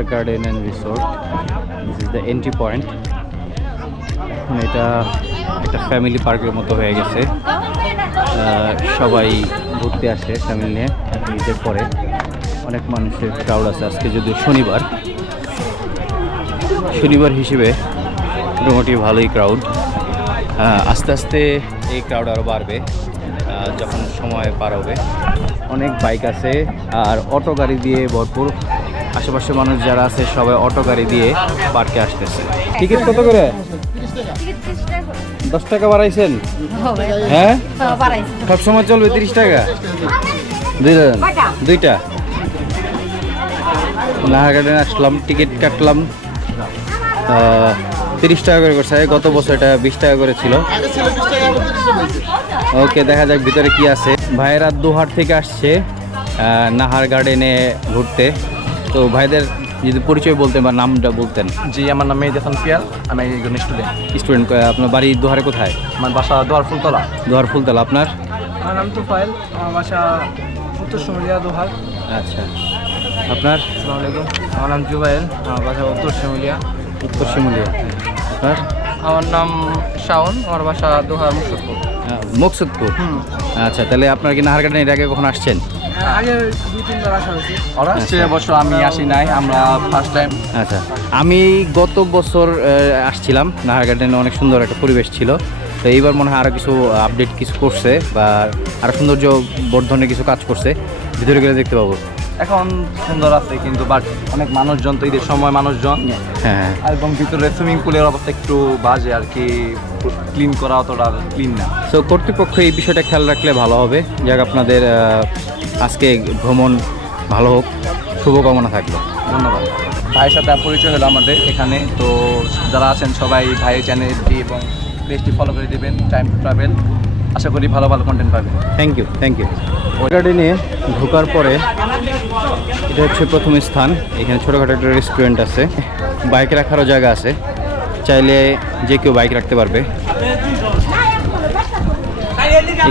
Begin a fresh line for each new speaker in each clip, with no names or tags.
Nahar garden and resort this is the entry point এটা একটা family পার্কের মতো হয়ে গেছে। সবাই ঘুরতে আসে ফ্যামিলি নিয়ে ঈদের পরে। অনেক মানুষের ক্রাউড আছে আজকে, যদিও শনিবার। শনিবার হিসেবে মোটামুটি ভালোই ক্রাউড আস্তে আস্তে এই ক্রাউড আরও বাড়বে যখন সময় পার হবে। অনেক বাইক আছে, আর অটো গাড়ি দিয়ে ভরপুর। আশেপাশে মানুষ যারা আছে, সবাই অটো গাড়ি দিয়ে পার্কে আসতেছে। টিকিট কত করে? দশ টাকা বাড়াইছেন? হ্যাঁ? সব সময় চলবে তিরিশ টাকা? দুইটা দুইটা? নাহা গার্ডেন আসলাম, টিকিট কাটলাম। তিরিশ টাকা করে করছে। গত বছর এটা বিশ টাকা করে ছিল। ওকে, দেখা যাক ভিতরে কি আছে। ভাইয়েরা দুহাট থেকে আসছে নাহার গার্ডেনে ঘুরতে। তো ভাইদের যদি পরিচয় বলতেন বা নামটা বলতেন।
জি আমার নাম মেহেদি হাসান পিয়াল আমি একজন স্টুডেন্ট
স্টুডেন্ট আপনার বাড়ি দুহারে কোথায়?
আমার বাসা দোয়ার ফুলতলা।
দুহার ফুলতলা আপনার?
আমার নাম তুফাইল আমার বাসা উত্তর সমুলিয়া দোহার।
আচ্ছা। আপনার?
আসসালামু আলাইকুম আমার নাম জুবাইল আমার বাসা উত্তর সমুলিয়া।
উত্তর শিমুলিয়া আপনার?
আমার নাম শাওন আমার বাসা দোহার মুকসুদপুর।
আচ্ছা তাহলে আপনার কি নাহার গার্ডেন এর আগে কখন আসছেন?
আগে দুই তিনবার আসা হয়েছে।
ওরা? সে বছর আমি আসি নাই আমরা ফার্স্ট টাইম
আচ্ছা আমি গত বছর আসছিলাম নাহার গার্ডেনে অনেক সুন্দর একটা পরিবেশ ছিল। তো এইবার মনে হয় আরও কিছু আপডেট কিছু করছে বা আরও সৌন্দর্য বর্ধনের কিছু কাজ করছে। ভিতরে গেলে দেখতে পাবো।
এখন সুন্দর আছে কিন্তু বাট অনেক মানুষজন তো ঈদের সময় মানুষজন।
হ্যাঁ
আর এবং ভিতরে সুইমিং পুলের অবস্থা একটু বাজে আর কি ক্লিন করা অতটা ক্লিন না।
তো কর্তৃপক্ষ এই বিষয়টা খেয়াল রাখলে ভালো হবে। যাক আপনাদের আজকে ভ্রমণ ভালো হোক শুভকামনা থাকল।
ধন্যবাদ। ভাইয়ের সাথে পরিচয় হলো আমাদের এখানে। তো যারা আছেন সবাই ভাইয়ের চ্যানেলটি এবং পেজটি ফলো করে দেবেন টাইম টু ট্রাভেল আশা করি ভালো ভালো কন্টেন্ট পাবেন।
থ্যাংক ইউ থ্যাংক ইউ গার্ডেনে ঢোকার পরে এটা হচ্ছে প্রথম স্থান। এখানে ছোটোখাটো একটা রেস্টুরেন্ট আছে। বাইক রাখারও জায়গা আছে। চাইলে যে কেউ বাইক রাখতে পারবে।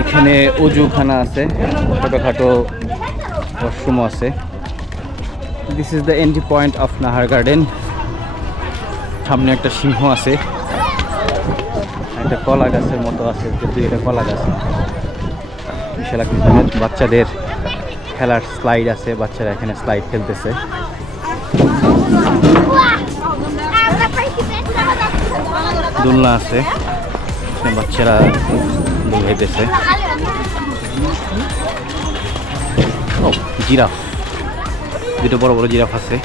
এখানে উজুখানা আছে। ছোটোখাটো ওয়াশরুমও আছে। This is the entry point of Nahar garden সামনে একটা সিংহ আছে। একটা কলা গাছের মতো আছে যদি এটা কলা গাছ। বিশাল বাচ্চাদের খেলার স্লাইড আছে, বাচ্চারা এখানে স্লাইড খেলতেছে। দোলনা আছে বাচ্চারা দোল হেঁটেছে জিরাফ। দুটো বড় বড় জিরাফ আছে।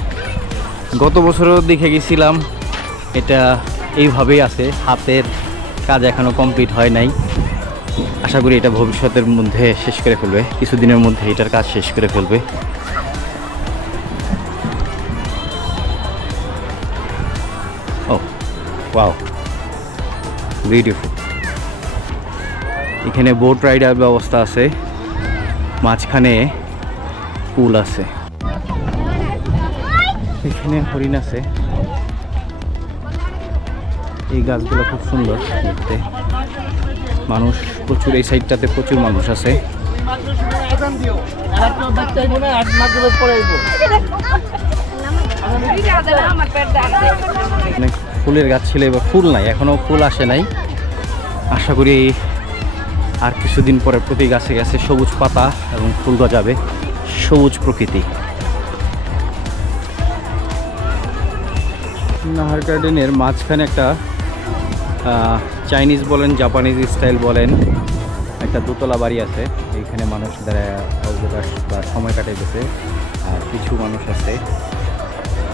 গত বছরও দেখে গেছিলাম, এটা এইভাবেই আছে, হাতের কাজ এখনও কমপ্লিট হয় নাই। আশা করি এটা ভবিষ্যতের মধ্যে শেষ করে ফেলবে, কিছুদিনের মধ্যে এটার কাজ শেষ করে ফেলবে। ও, ওয়াও বিউটিফুল এখানে বোট রাইডার ব্যবস্থা আছে, মাঝখানে পুল আছে। এখানে হরিণ আছে। এই গাছগুলো খুব সুন্দর দেখতে। মানুষ প্রচুর, এই সাইডটাতে প্রচুর মানুষ আছে। ফুলের গাছ ছিল, এবার ফুল নাই, এখনও ফুল আসে নাই। আশা করি আর কিছুদিন পরে প্রতি গাছে গাছে সবুজ পাতা এবং ফুল গজাবে। সবুজ প্রকৃতি। নাহার গার্ডেনের মাঝখানে একটা চাইনিজ বলেন জাপানিজ স্টাইল বলেন, একটা দোতলা বাড়ি আছে। এইখানে মানুষ দ্বারা বা সময় কাটাইতেছে, আর কিছু মানুষ আছে।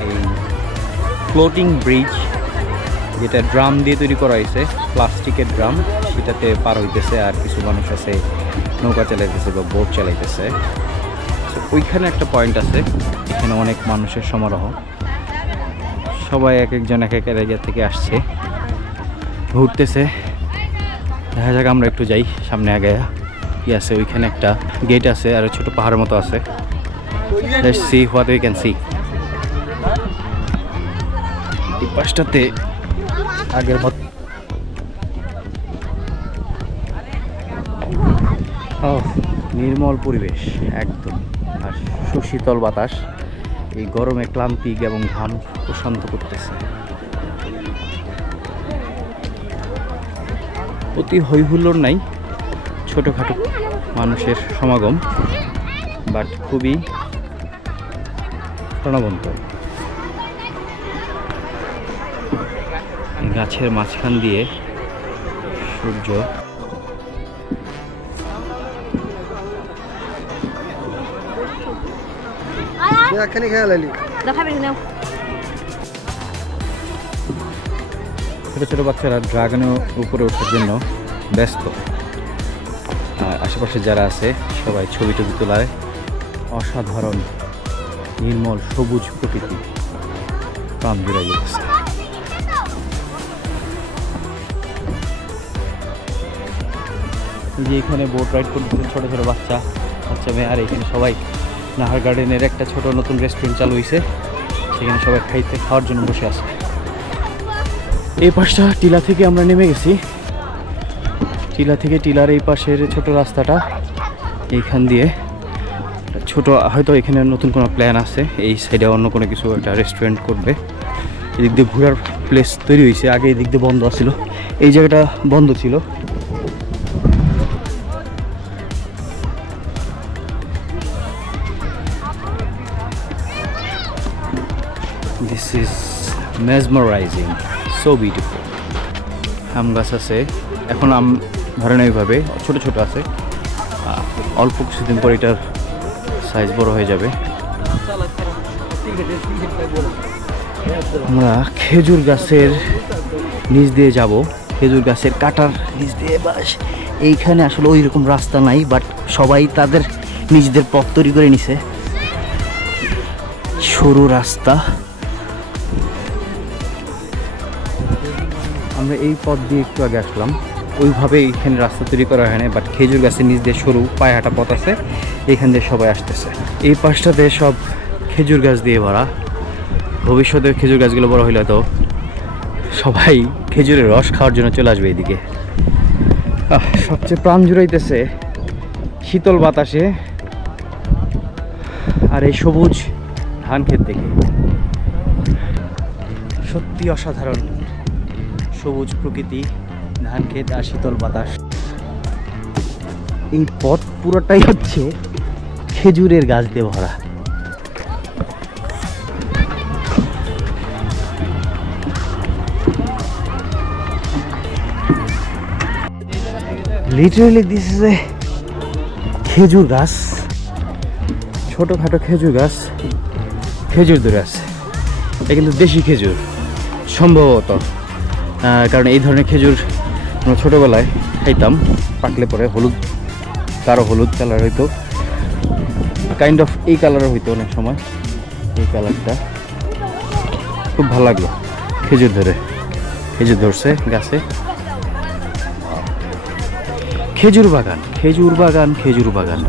এই ফ্লোটিং ব্রিজ যেটা ড্রাম দিয়ে তৈরি করা হয়েছে, প্লাস্টিকের ড্রাম, সেটাতে পার হইতেছে, আর কিছু মানুষ আছে, নৌকা চালাইতেছে বা বোট চালাইতেছে। ওইখানে একটা পয়েন্ট আছে, এখানে অনেক মানুষের সমারোহ। সবাই এক একজন এক এক এরিয়া থেকে আসছে। ঘুরতেছে। দেখা যাক, আমরা একটু যাই সামনে আগে কি আছে? ওইখানে একটা গেট আছে, আর ছোট পাহাড়ের মতো আছে। See what we can see পাশটাতে আগের মত ও নির্মল পরিবেশ, একদম। আর সুশীতল বাতাস। এই গরমে ক্লান্তি এবং ঘাম প্রশান্ত করতেছে। অতি হৈহুল্লোর নাই, ছোটোখাটো মানুষের সমাগম, বাট খুবই প্রাণবন্ত। গাছের মাঝখান দিয়ে সূর্য
দেখাবেন
ছোটো ছোটো বাচ্চারা ড্রাগনের উপরে ওঠার জন্য ব্যস্ত। আর আশেপাশে যারা আছে সবাই ছবি টবি তোলায় অসাধারণ নির্মল সবুজ প্রকৃতি। প্রাণ জুড়ে এই যে এখানে বোট রাইড করতেছে ছোটো ছোটো বাচ্চা বাচ্চা মেয়ে আর এখানে সবাই নাহার গার্ডেনের একটা ছোট নতুন রেস্টুরেন্ট চালু হয়েছে সেখানে সবাই খাইতে খাওয়ার জন্য বসে আছে। এই পাশটা টিলা থেকে আমরা নেমে গেছি। টিলা থেকে টিলার এই পাশের ছোট রাস্তাটা, এইখান দিয়ে ছোট, হয়তো এখানে নতুন কোনো প্ল্যান আছে। এই সাইডে অন্য কোনো কিছু একটা রেস্টুরেন্ট করবে। এদিক দিয়ে ঘোরার প্লেস তৈরি হয়েছে আগে এদিক দিয়ে বন্ধ ছিল। এই জায়গাটা বন্ধ ছিল। মেজমারাইজিং সো বিউটিফুল আম গাছ আছে। এখন আম ধরে না এইভাবে। ছোটো ছোটো আছে। অল্প কিছুদিন পর এটার সাইজ বড় হয়ে যাবে। আমরা খেজুর গাছের নিচ দিয়ে যাব। খেজুর গাছের কাটার নিচ দিয়ে বাস। এইখানে আসলে ওই রকম রাস্তা নাই বাট সবাই তাদের নিজেদের পথ তৈরি করে নিছে। সরু রাস্তা। আমরা এই পথ দিয়ে একটু আগে আসলাম। ওইভাবে এইখানে রাস্তা তৈরি করা হয় না বাট খেজুর গাছের নিচ দিয়ে সরু পায়ে হাঁটা পথ আছে এইখান দিয়ে সবাই আসতেছে। এই পাশটাতে সব খেজুর গাছ দিয়ে ভরা। ভবিষ্যতে খেজুর গাছগুলো বড় হইলে তো সবাই খেজুরের রস খাওয়ার জন্য চলে আসবে এইদিকে। সবচেয়ে প্রাণ জুড়াইতেছে শীতল বাতাসে আর এই সবুজ ধান ক্ষেত দেখে সত্যি অসাধারণ। সবুজ প্রকৃতি, ধান ক্ষেত আর শীতল বাতাস। এই পথ পুরোটাই হচ্ছে খেজুরের গাছ দিয়ে ভরা। লিটারেলি দিস ইজ এ খেজুর গাছ, ছোটোখাটো খেজুর গাছ, খেজুর ধরে আছে এটা কিন্তু দেশি খেজুর, সম্ভবত। কারণ এই ধরনের খেজুর আমরা ছোটোবেলায় খাইতাম। পাকলে পরে হলুদ, কারও হলুদ কালার হইতো। কাইন্ড অফ এই কালারও হইতো অনেক সময়, এই কালারটা। খুব ভালো লাগল খেজুর ধরে। খেজুর ধরছে গাছে। খেজুর বাগান খেজুর বাগান খেজুর বাগান।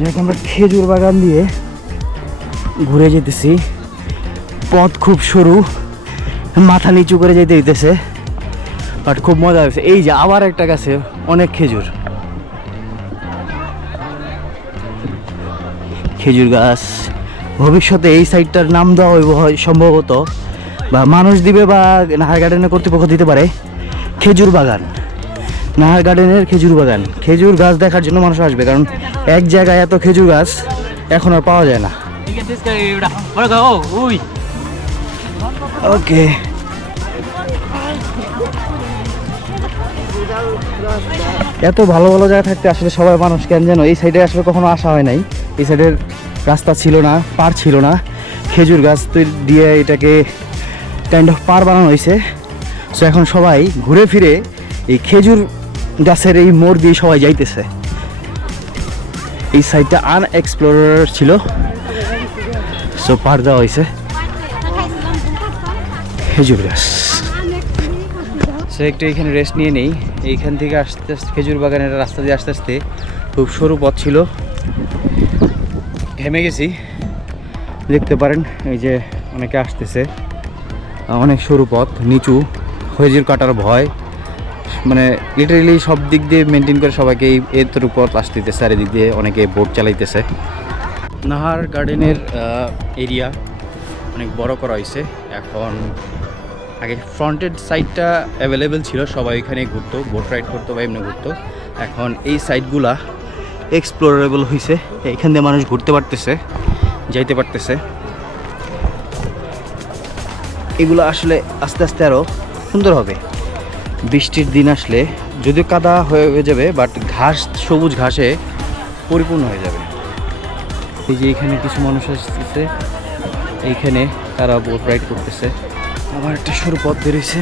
যাক আমরা খেজুর বাগান দিয়ে ঘুরে যেতেছি। পথ খুব সরু, মাথা নিচু করে যেতে হইতেছে। বাট খুব মজা হয়েছে। এই যে আবার একটা গাছে অনেক খেজুর। খেজুর গাছ। ভবিষ্যতে এই সাইডটার নাম দেওয়া হইব হয় সম্ভবত বা মানুষ দিবে বা নাহার গার্ডেনের কর্তৃপক্ষ দিতে পারে খেজুর বাগান। নাহার গার্ডেনের খেজুর বাগান। খেজুর গাছ দেখার জন্য মানুষ আসবে কারণ এক জায়গায় এত খেজুর গাছ এখন আর পাওয়া যায় না। ওকে এত ভালো ভালো জায়গা থাকতে আসলে সবাই মানুষ কেন যেন এই সাইডে আসলে কখনো আসা হয় নাই। এই সাইডের রাস্তা ছিল না, পার ছিল না। খেজুর গাছ দিয়ে এটাকে কাইন্ড অফ পার বানানো হয়েছে। সো এখন সবাই ঘুরে ফিরে এই খেজুর গাছের এই মোড় দিয়ে সবাই যাইতেছে। এই সাইডটা আনএক্সপ্লোরার ছিল। সো পার দেওয়া হয়েছে। খেজুর গাছ। সো একটু এখানে রেস্ট নিয়ে নেই। এইখান থেকে আস্তে আস্তে খেজুর বাগানের রাস্তা দিয়ে আস্তে আস্তে খুব সরু পথ ছিল। ঘেমে গেছি। দেখতে পারেন, এই যে অনেকে আসতেছে। অনেক সরু পথ, নিচু। খেজুর কাটার ভয়। মানে লিটারেলি সব দিক দিয়ে মেনটেন করে সবাইকে এই এতটুকু পথ আসতেছে আর এদিক দিয়ে অনেকে বোট চালাইতেছে। নাহার গার্ডেনের এরিয়া অনেক বড় করা হয়েছে। এখন আগে ফ্রন্টের সাইডটা অ্যাভেলেবেল ছিল, সবাই এখানে ঘুরতো বোট রাইড করতো বা এমনি ঘুরতো। এখন এই সাইডগুলা এক্সপ্লোরেবল হয়েছে এখান দিয়ে মানুষ ঘুরতে পারতেছে, যাইতে পারতেছে। এগুলো আসলে আস্তে আস্তে আরও সুন্দর হবে। বৃষ্টির দিন আসলে যদিও কাদা হয়ে হয়ে যাবে বাট ঘাস, সবুজ ঘাসে পরিপূর্ণ হয়ে যাবে। এই যে এখানে কিছু মানুষ আসতেছে, এইখানে তারা বোট রাইড করতেছে। আবার একটা সরু পথ বেরিয়েছে।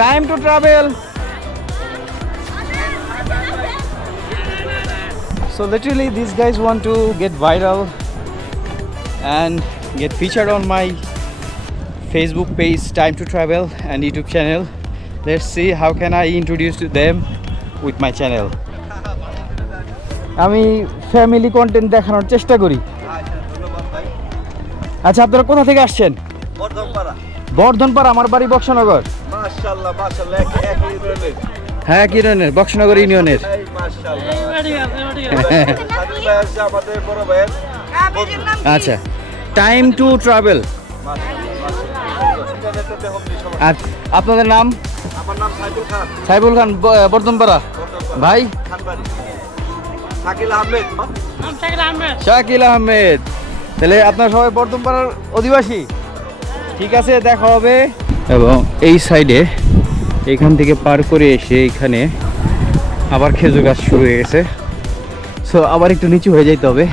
Time to travel so literally this guys want to get viral and get feature on my Facebook page time to travel and YouTube channel let's see how can I introduce to them with my channel আমি family content দেখানোর চেষ্টা করি। আচ্ছা আপনারা কোথা থেকে আসছেন? বর্ধনপাড়া। আমার বাড়ি বক্সনগর।
মাশাআল্লাহ মাশাআল্লাহ এক ইউনিয়নের।
হ্যাঁ বক্সনগর ইউনিয়নের। আচ্ছা টাইম টু ট্রাভেল আপনাদের নাম?
আমার নাম সাইদুল খান।
সাইবুল খান বর্ধনপাড়া। ভাই?
শাকিল আহমেদ।
শাকিল আহমেদ। তাহলে আপনার সবাই বর্ধনপাড়ার অধিবাসী। ঠিক আছে, দেখা হবে। এবং এই সাইডে এখান থেকে পার করে এসে এখানে আবার খেজুর গাছ শুরু হয়ে গেছে। সো আবার একটু নিচু হয়ে যাইতে হবে।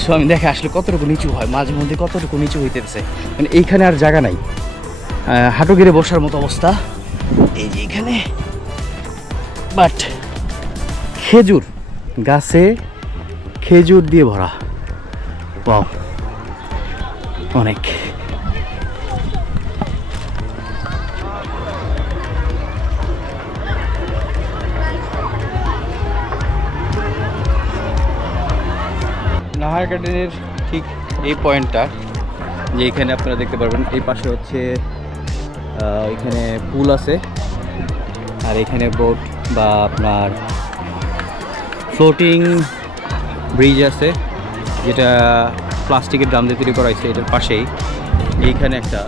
সো আমি দেখে আসলে কতটুকু নিচু হয়, মাঝে মধ্যে কতটুকু নিচু হইতেছে। মানে এইখানে আর জায়গা নাই। হাঁটু গেড়ে বসার মতো অবস্থা। এই যে এখানে। বাট খেজুর গাছে খেজুর দিয়ে ভরা। বাও অনেক। নাহার ঠিক এই পয়েন্টটা, যে এখানে আপনারা দেখতে পারবেন, এই পাশে হচ্ছে এখানে পুল আছে, আর এখানে বোট বা আপনার ফ্লোটিং ব্রিজ আছে, যেটা প্লাস্টিকের ড্রাম দিয়ে তৈরি করা হয়েছে এটার পাশেই। এইখানে একটা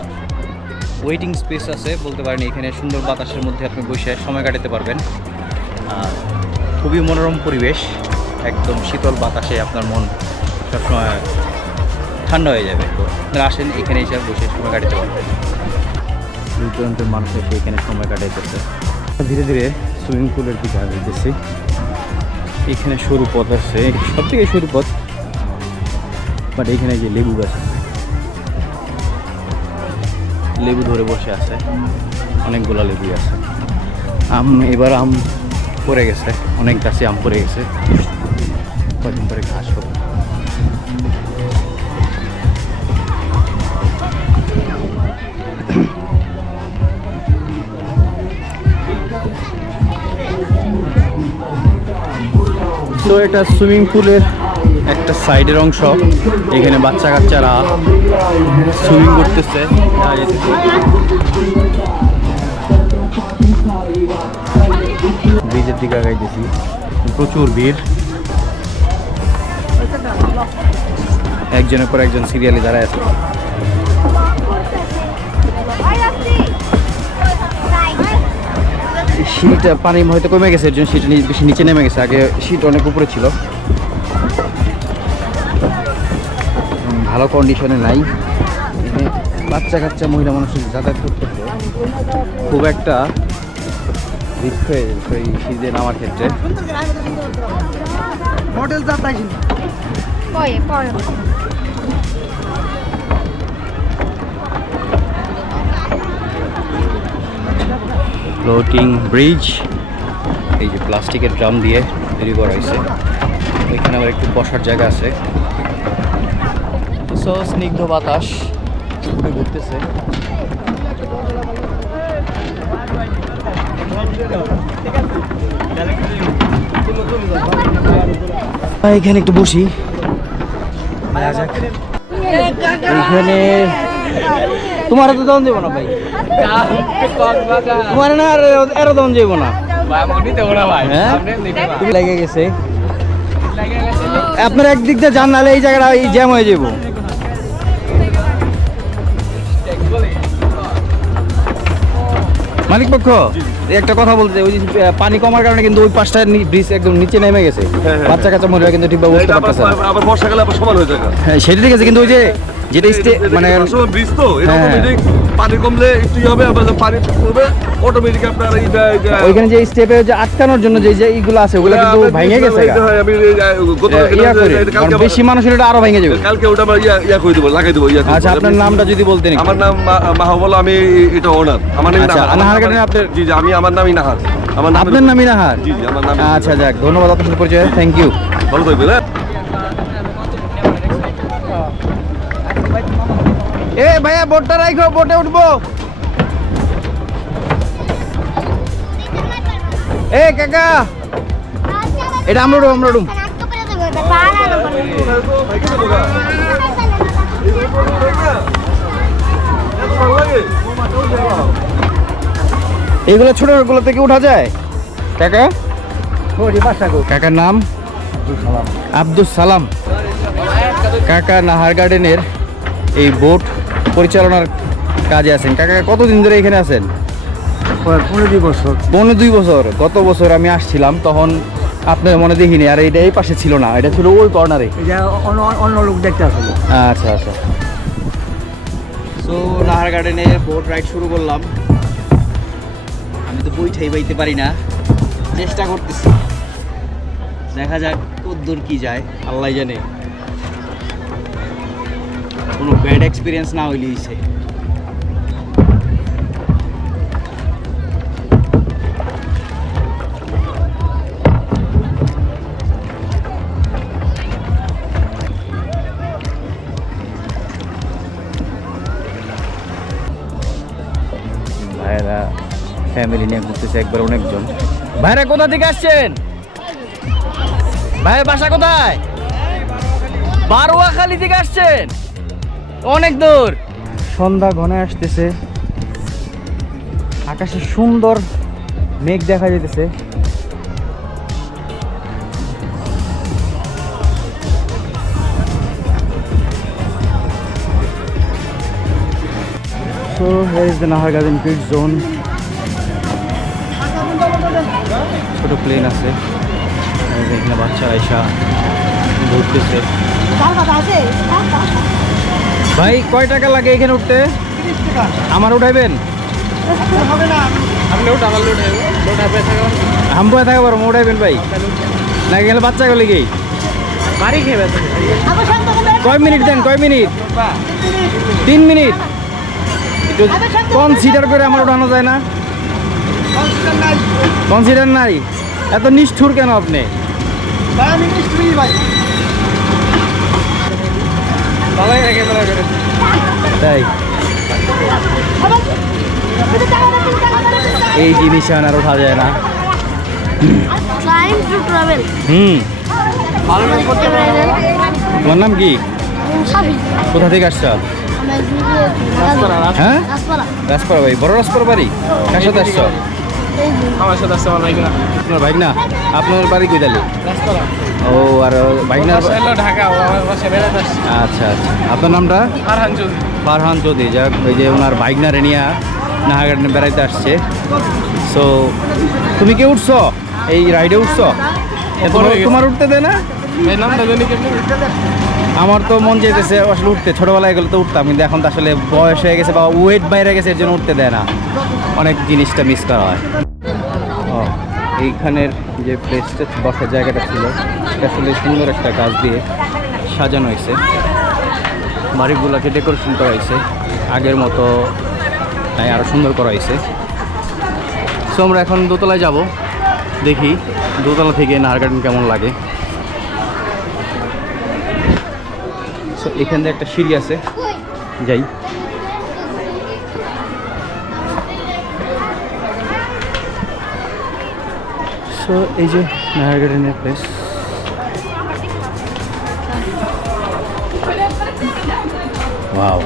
ওয়েটিং স্পেস আছে, বলতে পারেন এখানে সুন্দর বাতাসের মধ্যে আপনি বসে সময় কাটাতে পারবেন। আর খুবই মনোরম পরিবেশ, একদম শীতল বাতাসে আপনার মন সবসময় ঠান্ডা হয়ে যাবে। আপনারা আসেন, এখানে এসে বসে সময় কাটাতে পারবেন। দূর দূরান্তের মানুষ এসে এখানে সময় কাটাইতেছে। ধীরে ধীরে সুইমিং পুলের দিকে আগাইতেছি। এখানে সরু পথ আছে সব থেকে সরু পথ বাট এখানে যে লেবু গাছ লেবু ধরে বসে আছে। অনেকগুলো লেবু আছে। আম এবার আম পড়ে গেছে অনেক গাছে আম পড়ে গেছে। কদিন পরে ঘাস হবে। তো এটা সুইমিং পুলের একটা সাইডের অংশ, এখানে বাচ্চা কাচ্চারা সুইমিং করতেছে। ব্রিজের দিকে আগাইতেছি। প্রচুর ভিড়। একজনের পর একজন সিরিয়ালে দাঁড়ায় আছে। সিঁড়িটা পানি হয়তো কমে গেছে, এর জন্য নি- বেশি নিচে নেমে গেছে। আগে শীত অনেক উপরে ছিল। ভালো কন্ডিশনে নাই। এখানে বাচ্চা কাচ্চা মহিলা মানুষের যাতায়াত করতেছে খুব একটা রিস্ক হয়ে যাবে এই নামার ক্ষেত্রে।
মডেল.
ফ্লোটিং ব্রিজ এই যে প্লাস্টিকের ড্রাম দিয়ে তৈরি করা হয়েছে। এখানে আবার একটু বসার জায়গা আছে। সো স্নিগ্ধ বাতাস। ঘুরে ঘুরতেছে। এখানে একটু বসি। এখানে তোমার তো দন দেবো না ভাই? তোমার না আর দাম যাইব না। হ্যাঁ? লেগে গেছে। আপনার একদিক দিয়ে যান নাহলে এই জায়গাটা এই জ্যাম হয়ে যাব। মালিক পক্ষ? একটা কথা বলতে ওই পানি কমার কারণে কিন্তু ওই পাশটা ব্রিজ একদম নিচে নেমে গেছে। বাচ্চা কাচ্চা মহিলা কিন্তু ঠিকভাবে বুঝতে পারতেছে
আবার বর্ষাকালে আবার সমান হয়ে যায়।
হ্যাঁ সেটা ঠিক আছে কিন্তু ওই যে যেটা মানে
ব্রিজ তো এরকম
হ্যাঁ।
পানি কমলে একটু হবে আবার পানি কমবে অটোমেটিক আপনার
ওইখানে যে স্টেপে যে আটকানোর জন্য যে আছে ওগুলো কিন্তু ভেঙে গেছে
হয়,
বেশি মানুষ এটা আরও ভেঙে যাবে।
কালকে ওটা ইয়া ইয়া করে দেবো লাগাই দেবো ইয়া
আচ্ছা আপনার নামটা যদি বলতেন
আমার নাম মাহবুল আমি এটা ওনার আমার নাম
আচ্ছা,
নাহার।
আপনার-
জি জি আমি আমার নামই নাহার। আমার নাম
আপনার নামই নাহার?
জি জি আমার নাম
আচ্ছা যাক ধন্যবাদ আপনার পরিচয় থ্যাংক ইউ
ভালো থাকবেন হ্যাঁ
এ বোটটা রাখো বোটে উঠবো। এ, কাকা। এটা আমরা উঠবো আমরা উঠবো। এগুলো ছোটগুলো থেকে উঠা যায়? কাকা? কাকার নাম? আব্দুল সালাম। কাকা নাহার গার্ডেনের এই বোট পরিচালনার কাজে আছেন। কাকা কতদিন ধরে এখানে আছেন?
পনেরো দুই বছর।
পনেরো দুই বছর। গত বছর আমি আসছিলাম তখন আপনার মনে দেখিনি আর এটা এই পাশে ছিল না এটা ছিল ওই কর্নারে
অন্য অন্য লোক দেখতে আসলে।
আচ্ছা আচ্ছা। সো নাহার গার্ডেনে বোট রাইড শুরু করলাম। আমি তো বইটাই বাইতে পারি না চেষ্টা করতেছি। দেখা যাক কদ্দূর কি যায় আল্লাহ জানে। কোনো ব্যাড এক্সপিরিয়েন্স না হইলে হইছে ভাইরা ফ্যামিলি নিয়ে ঘুরতেছে একবার অনেকজন। ভাইরা, কোথা থেকে আসছেন? ভাইয়ের বাসা কোথায়? বারোয়াখালী থেকে আসছেন? অনেক দূর। সন্ধ্যা ঘনে আসতেছে। আকাশে সুন্দর মেঘ দেখা যেতেছে So here is the Nahargarden Kids Zone. ছোট প্লেন আছে। এখানে বাচ্চা আয়সা ঘুরতেছে। ভাই কয় টাকা লাগে এখানে উঠতে? আমার উঠাইবেন? হাম বয়ে থাকা। পারব উঠাইবেন ভাই। না গেলে বাচ্চা গেলে কি? কয় মিনিট দেন কয় মিনিট? তিন মিনিট। একটু কনসিডার করে আমার উঠানো যায় না। কনসিডার নাই। এত নিষ্ঠুর কেন আপনি? তাই? এই জিনিস আর ওঠা যায় না। হুম। তোমার নাম কি. কোথা থেকে আসছো? হ্যাঁ? রাজপাড়া ভাই বড় রাজপাড়া বাড়ি? কার সাথে আসছো?
আমার সাথে আসছে আমার ভাই না
আপনার বাড়ি কই তাহলে ও আর বাইকনার
ঢাকা
আচ্ছা আচ্ছা। আপনার নামটা?
ফারহান চৌধুরী।
ফারহান চৌধুরী যাক ওই যে ওনার বাইক না রেনিয়া নাহাগার্ডেনে বেড়াইতে আসছে। সো তুমি কি উঠছো? এই রাইডে উঠছো? তোমার- উঠতে দেয় না? আমার তো মন যেতেছে আসলে উঠতে। ছোটবেলায় গেলে তো উঠতাম কিন্তু এখন তো আসলে বয়স হয়ে গেছে বা ওয়েট বাইরে গেছে এর জন্য উঠতে দেয় না। অনেক জিনিসটা মিস করা হয়। এইখানের যে প্লেসটা বসার জায়গাটা ছিল সেটা আসলে সুন্দর একটা গাছ দিয়ে সাজানো হয়েছে। বাড়িগুলোকে ডেকোরেশন করা হয়েছে। আগের মতো তাই আরও সুন্দর করা হয়েছে। সো আমরা এখন দোতলায় যাব। দেখি দোতলা থেকে নাহার গার্ডেন কেমন লাগে। সো এখান থেকে একটা সিঁড়ি আছে। যাই। সো এই যে নাহার গার্ডেনের প্লেস ওয়াও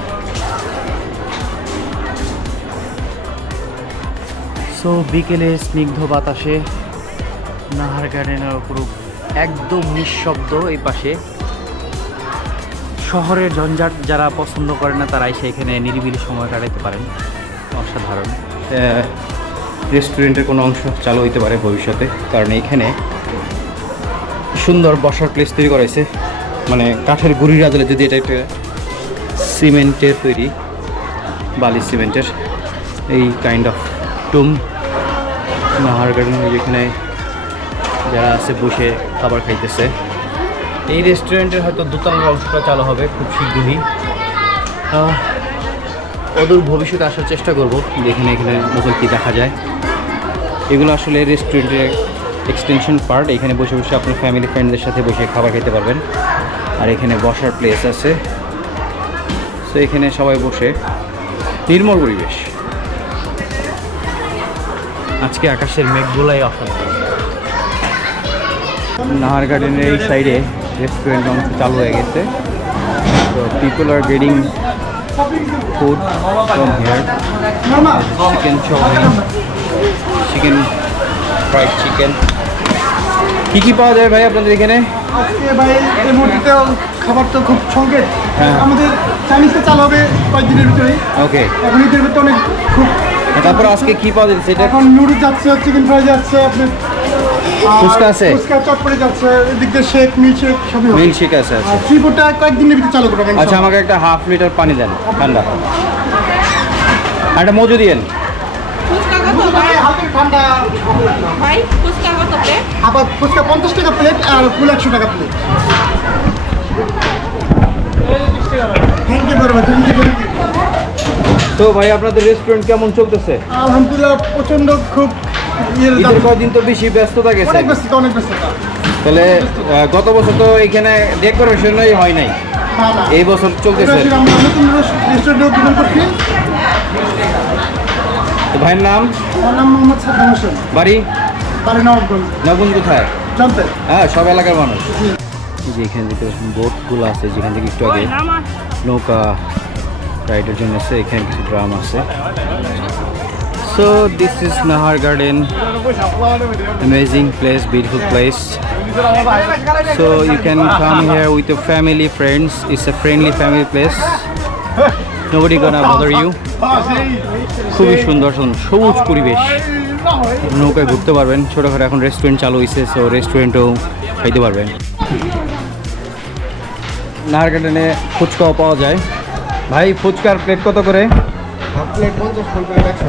সো বিকেলে স্নিগ্ধ বাতাসে নাহার গার্ডেনের অপরূপ একদম নিঃশব্দ এই পাশে। শহরের ঝঞ্ঝাট যারা পছন্দ করে না তারা এসে এখানে নিরিবিলি সময় কাটাতে পারেন। অসাধারণ। রেস্টুরেন্টের কোনো অংশ চালু হইতে পারে ভবিষ্যতে। কারণ এইখানে সুন্দর বসার প্লেস তৈরি করেছে মানে কাঠের গুড়ির আদলে যদি এটা একটা সিমেন্টের তৈরি বালি সিমেন্টের, এই কাইন্ড অফ টুম, নাহার গার্ডেন যেখানে যারা আছে বসে খাবার খাইতেছে। এই রেস্টুরেন্টের হয়তো দোতলার অংশটা চালু হবে খুব শীঘ্রই। অদূর ভবিষ্যতে আসার চেষ্টা করব যেখানে এখানে নতুন কী দেখা যায়। এগুলো আসলে রেস্টুরেন্টের এক্সটেনশন পার্ট এখানে বসে বসে আপনার ফ্যামিলি ফ্রেন্ডদের সাথে বসে খাবার খেতে পারবেন। আর এখানে বসার প্লেস আছে। তো এখানে সবাই বসে নির্মল পরিবেশ। আজকে আকাশের মেঘগুলাই অসাধারণ নাহার গার্ডেনের এই সাইডে রেস্টুরেন্ট অংশ চালু হয়ে গেছে। তো people are getting food from here chicken chow mein chicken fried chicken কী কী পাওয়া যায় ভাই আপনাদের এখানে?
আজকে ভাই এই মুহূর্তে খাবার তো খুব সংকেত
হ্যাঁ।
আমাদের চাইনিজটা চালু হবে কয়েকদিনের ভিতরেই।
ওকে
এখন ঈদের ভিতরে অনেক খুব
তারপর আজকে কি পাওয়া যাচ্ছে এটা
এখন নুডলস যাচ্ছে চিকেন ফ্রাই যাচ্ছে আপনার
ফুচকা আছে?
ফুচকা চটপটি যাচ্ছে এদিক দিয়ে শেক মিল্ক শেক সবই হবে।
মিল্ক শেক আছে আচ্ছা।
থ্রি কয়েকদিনের ভিতরে চালু করবেন
আচ্ছা আমাকে একটা হাফ লিটার পানি দেন ঠান্ডা। একটা মজু দিয়েন।
ফুচকা কত ভাই
হালকা ঠান্ডা।
ভাই ফুচকা কত প্লেট
আবার ফুচকা পঞ্চাশ টাকা প্লেট আর ফুল একশো টাকা plate thank you very much thank you
তো ভাই আপনাদের রেস্টুরেন্ট কেমন চলতেছে?
আলহামদুলিল্লাহ প্রচণ্ড খুব
ঈদের কদিন তো বেশি ব্যস্ততা গেছে।
অনেক ব্যস্ততা অনেক ব্যস্ততা।
তাহলে গত বছর তো এখানে ডেকোরেশনই হয় নাই। এই বছর চলতেছে। ভাইয়ের নাম?
নাম মোহাম্মদ সাদ্দাম হোসেন।
বাড়ি?
বাড়ি
কোথায়? হ্যাঁ সব এলাকার মানুষ। যে এখানে যেতে বোটগুলো আছে যেখান থেকে একটু আগে নৌকা রাইডের জন্য আছে এখানে কিছু ড্রাম আছে। So this is Nahar garden amazing place beautiful place So you can come here with your family, friends. It's a friendly family place. Nobody gonna bother you. খুবই সুন্দর সবুজ পরিবেশ। নৌকায় ঘুরতে পারবেন। ছোটোখাটো এখন রেস্টুরেন্ট চালু হয়েছে সো রেস্টুরেন্টেও খাইতে পারবেন। নাহার গার্ডেনে ফুচকাও পাওয়া যায়। ভাই ফুচকার প্লেট কত করে? ফুল প্লেট একশো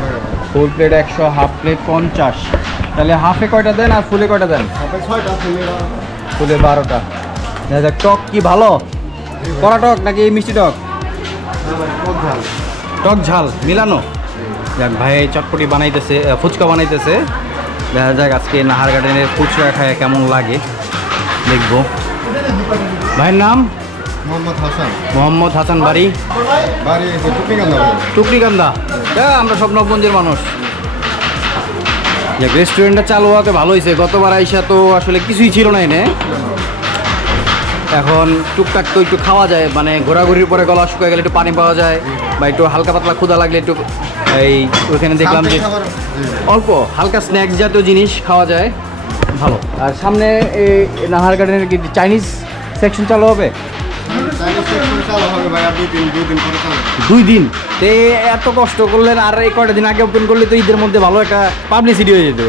হাফ প্লেট পঞ্চাশ। তাহলে হাফে কয়টা দেন আর ফুলে কয়টা দেন? ফুলে বারোটা। দেখা যাক টক কি ভালো? কড়া টক নাকি মিষ্টি টক? টক ঝাল মিলানো। যাক ভাই চটপটি বানাইতেছে ফুচকা বানাইতেছে। দেখা যাক আজকে নাহার গার্ডেনের ফুচকা খায় কেমন লাগে। দেখব। ভাইয়ের নাম?
মোহাম্মদ হাসান।
মোহাম্মদ হাসান বাড়ি? টুকরিকান্দা হ্যাঁ আমরা সব নবগঞ্জের মানুষ। যাক রেস্টুরেন্টটা চালু হওয়াতে ভালো হয়েছে গতবার আইসা তো আসলে কিছুই ছিল না এনে। এখন টুকটাক তো একটু খাওয়া যায় মানে ঘোরাঘুরির পরে গলা শুকিয়ে গেলে একটু পানি পাওয়া যায় বা একটু হালকা পাতলা ক্ষুদা লাগলে একটু এই ওইখানে দেখলাম যে অল্প হালকা স্ন্যাক্স জাতীয় জিনিস খাওয়া যায় ভালো। আর সামনে এই নাহার গার্ডেনের কি চাইনিজ সেকশন চালু হবে?
দুই দিন দুই দিন পরে
দুই দিন? তে এত কষ্ট করলেন আর এই কয়টা দিন আগে ওপেন করলে তো ঈদের মধ্যে ভালো একটা পাবলিসিটি হয়ে যেত।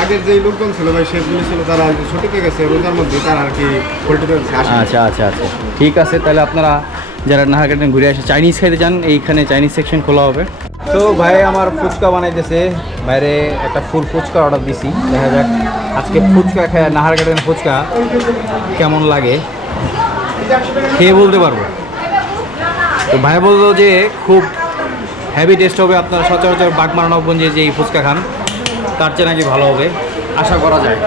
আগের যে লোকজন ছিল ভাই শেষগুলি ছিল তারা আর কি ছুটিতে গেছে রোজার মধ্যে তারা আর কি
আচ্ছা আচ্ছা আচ্ছা। ঠিক আছে তাহলে আপনারা যারা নাহার ঘুরে আসে চাইনিজ খাইতে যান এইখানে চাইনিজ সেকশন খোলা হবে। তো ভাই আমার ফুচকা বানাইতেছে। বাইরে একটা ফুল ফুচকা অর্ডার দিছি। দেখা যাক আজকে ফুচকা খায় নাহার গার্ডেন ফুচকা কেমন লাগে। খেয়ে বলতে পারব। তো ভাই বলল যে খুব হেভি টেস্ট হবে আপনারা সচরাচর বাগমারা নবগঞ্জে যে এই ফুচকা খান। তার চেয়ে নাকি ভালো হবে। আশা করা যায়।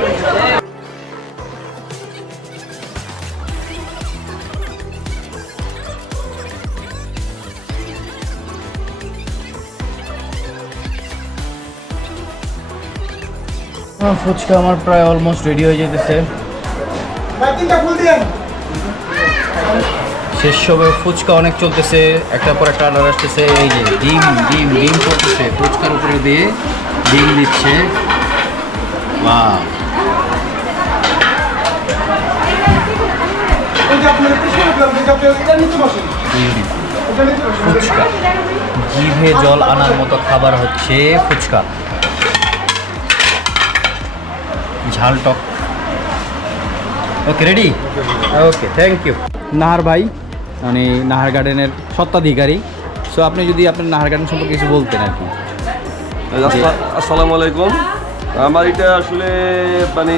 ফুচকা আমার প্রায় অলমোস্ট রেডি হয়ে যেতেছে। শেষ হবে ফুচকা অনেক চলতেছে একটার পর একটা অর্ডার আসতেছে এই যে ডিম ডিম ডিম করতেছে ফুচকার উপরে দিয়ে ডিম দিচ্ছে। বাহ। ফুচকা। জিভে জল আনার মতো খাবার হচ্ছে ফুচকা। ঝাল টক। Okay ready okay thank you Nahar ভাই মানে নাহার গার্ডেনের সত্ত্বাধিকারী সো আপনি যদি আপনার নাহার গার্ডেন সম্পর্কে কিছু বলতেন আর কি।
আসসালামু আলাইকুম। আমার এটা আসলে মানে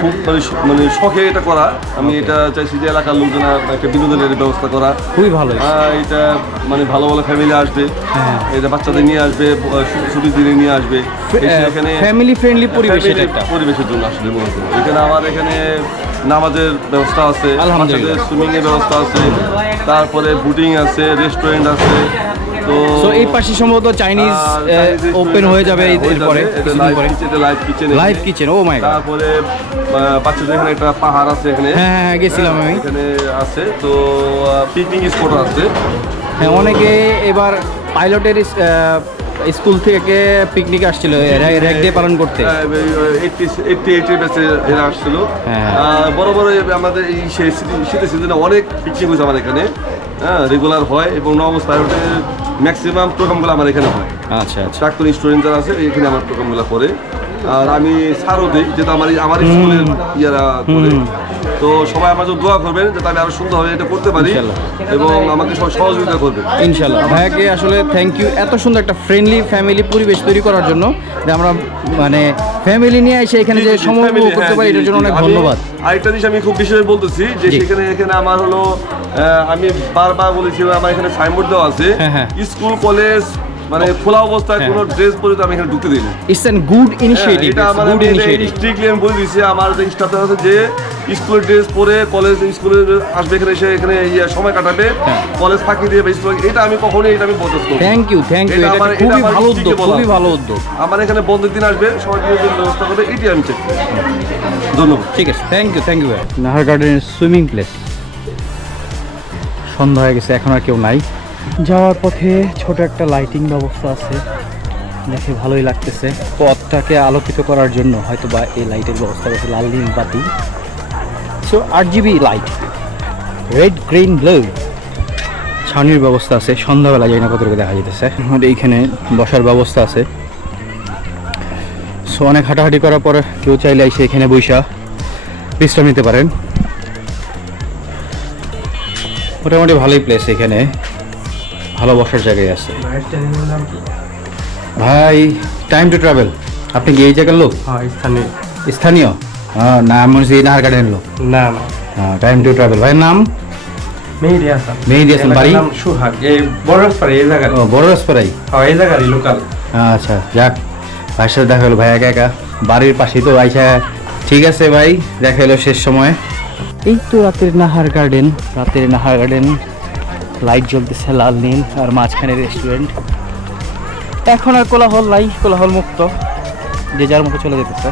খুব মানে মানে শখে এটা করা। আমি এটা চাইছি যে এলাকার লোকজন একটা বিনোদনের ব্যবস্থা করা।
খুবই ভালো।
এটা মানে ভালো ভালো ফ্যামিলি আসবে।
হ্যাঁ।
এটা বাচ্চাদের নিয়ে আসবে ছুটির দিনে নিয়ে আসবে। এখানে
ফ্যামিলি ফ্রেন্ডলি পরিবেশ একটা।
পরিবেশের জন্য আসলে মূলত এখানে আমার এখানে নামাজের ব্যবস্থা আছে
আলহামদুলিল্লাহ।
বাচ্চাদের সুইমিং এর ব্যবস্থা আছে তারপরে বুটিং আছে রেস্টুরেন্ট আছে তো
এই পাশে সম্ভবত চাইনিজ ওপেন হয়ে যাবে
হ্যাঁ,
এর- এরপরে
এটা live
live. Kitchen oh my
তারপরে বাচ্চাদের এখানে একটা পাহাড় আছে এখানে।
হ্যাঁ হ্যাঁ গেছিলাম আমি।
এখানে আছে তো পিকনিক স্পট আছে।
হ্যাঁ অনেকে এবার পাইলটের স্কুল থেকে পিকনিক আসছিল ডে পালন করতে।
এইটটি এইটের ব্যাচে এরা আসছিল।
হ্যাঁ।
বড় বড় আমাদের এই শীতের সিজনে অনেক পিকনিক হয়েছে আমার এখানে। হ্যাঁ রেগুলার হয় এবং নবস পাইলটের ম্যাক্সিমাম প্রোগ্রামগুলো আমার এখানে হয়।
আচ্ছা আচ্ছা।
প্রাক্তন স্টুডেন্ট যারা আছে এখানে আমার প্রোগ্রামগুলো করে। আর আমি ছাড়ও দিই যেটা আমার আমার স্কুলের ইয়ারা করে। তো সবাই আমার জন্য দোয়া করবেন যাতে আমি আরও সুন্দরভাবে এটা করতে পারি এবং আমাকে সবাই সহযোগিতা করবেন
ইনশাল্লাহ ভাইয়াকে আসলে থ্যাংক ইউ এত সুন্দর একটা ফ্রেন্ডলি ফ্যামিলি পরিবেশ তৈরি করার জন্য যে আমরা মানে ফ্যামিলি নিয়ে এসে এখানে যে সময় করতে
হ্যাঁ,
পারি এটার জন্য অনেক ধন্যবাদ।
আরেকটা জিনিস আমি খুব বিশেষ বলতেছি যে সেখানে এখানে আমার হলো আমি বারবার বলেছিলাম আমার এখানে সাইনবোর্ড দেওয়া আছে
হ্যাঁ, হ্যাঁ।
স্কুল কলেজ মানে খোলা অবস্থায় কোনো ড্রেস পরে তো আমি এখানে ঢুকতে দিই না
ইটস অ্যান গুড ইনিশিয়েটিভ
এটা আমার
গুড ইনিশিয়েটিভ
স্ট্রিক্টলি আমি বলে দিয়েছি আমার যে আছে যে স্কুলের ড্রেস পরে কলেজ স্কুলে আসবে এখানে এসে এখানে ইয়ে সময় কাটাবে
হ্যাঁ।
কলেজ ফাঁকি দিয়ে স্কুল এটা আমি কখনোই এটা আমি বদল করব
থ্যাংক ইউ থ্যাংক ইউ
এটা
খুবই ভালো উদ্যোগ খুবই ভালো উদ্যোগ।
আমার এখানে বন্ধের দিন আসবে সবাই ব্যবস্থা করবে এটাই আমি চাই ধন্যবাদ।
ঠিক আছে thank you thank you Nahar গার্ডেনের সুইমিং প্লেস সন্ধ্যা হয়ে গেছে এখন আর কেউ নাই। যাওয়ার পথে ছোট একটা লাইটিং ব্যবস্থা আছে। দেখে ভালোই লাগতেছে। পথটাকে আলোকিত করার জন্য হয়তো বা এই লাইটের ব্যবস্থা করেছে লাল, নীল, বাতি। সো আট GB light red green blue ছানির ব্যবস্থা আছে, সন্ধ্যাবেলা যাই না কতটুকু দেখা যেতেছে আমাদের এইখানে বসার ব্যবস্থা আছে। সো অনেক হাঁটাহাঁটি করার পরে কেউ চাইলে এসে এখানে বৈশা বিশ্রাম নিতে পারেন। মোটামুটি ভালোই প্লেস এখানে। ভালো বসার জায়গায় আছে। ভাই টাইম টু ট্রাভেল আপনি কি এই জায়গার লোক?
হ্যাঁ স্থানীয়।
স্থানীয়? হ্যাঁ না নাহার গার্ডেনের লোক।
না না।
হ্যাঁ টাইম টু ট্রাভেল ভাইয়ের নাম?
মেহেদি হাসান।
মেহেদি হাসান, বাড়ি?
সুহাগ। এই বড় এই জায়গার।
ও বড়
হ্যাঁ এই জায়গারই লোকাল
আচ্ছা যাক। ভাইয়ের সাথে দেখা হলো ভাই একা একা। বাড়ির পাশেই তো আইসা। ঠিক আছে ভাই দেখা হলো শেষ সময়। এই তো রাতের নাহার গার্ডেন রাতের নাহার গার্ডেন লাইট জ্বলতেছে, লাল নীল, আর মাঝখানে রেস্টুরেন্ট এখন আর কোলাহল নাই কোলাহল মুক্ত যে যার মতো চলে যেতেছে।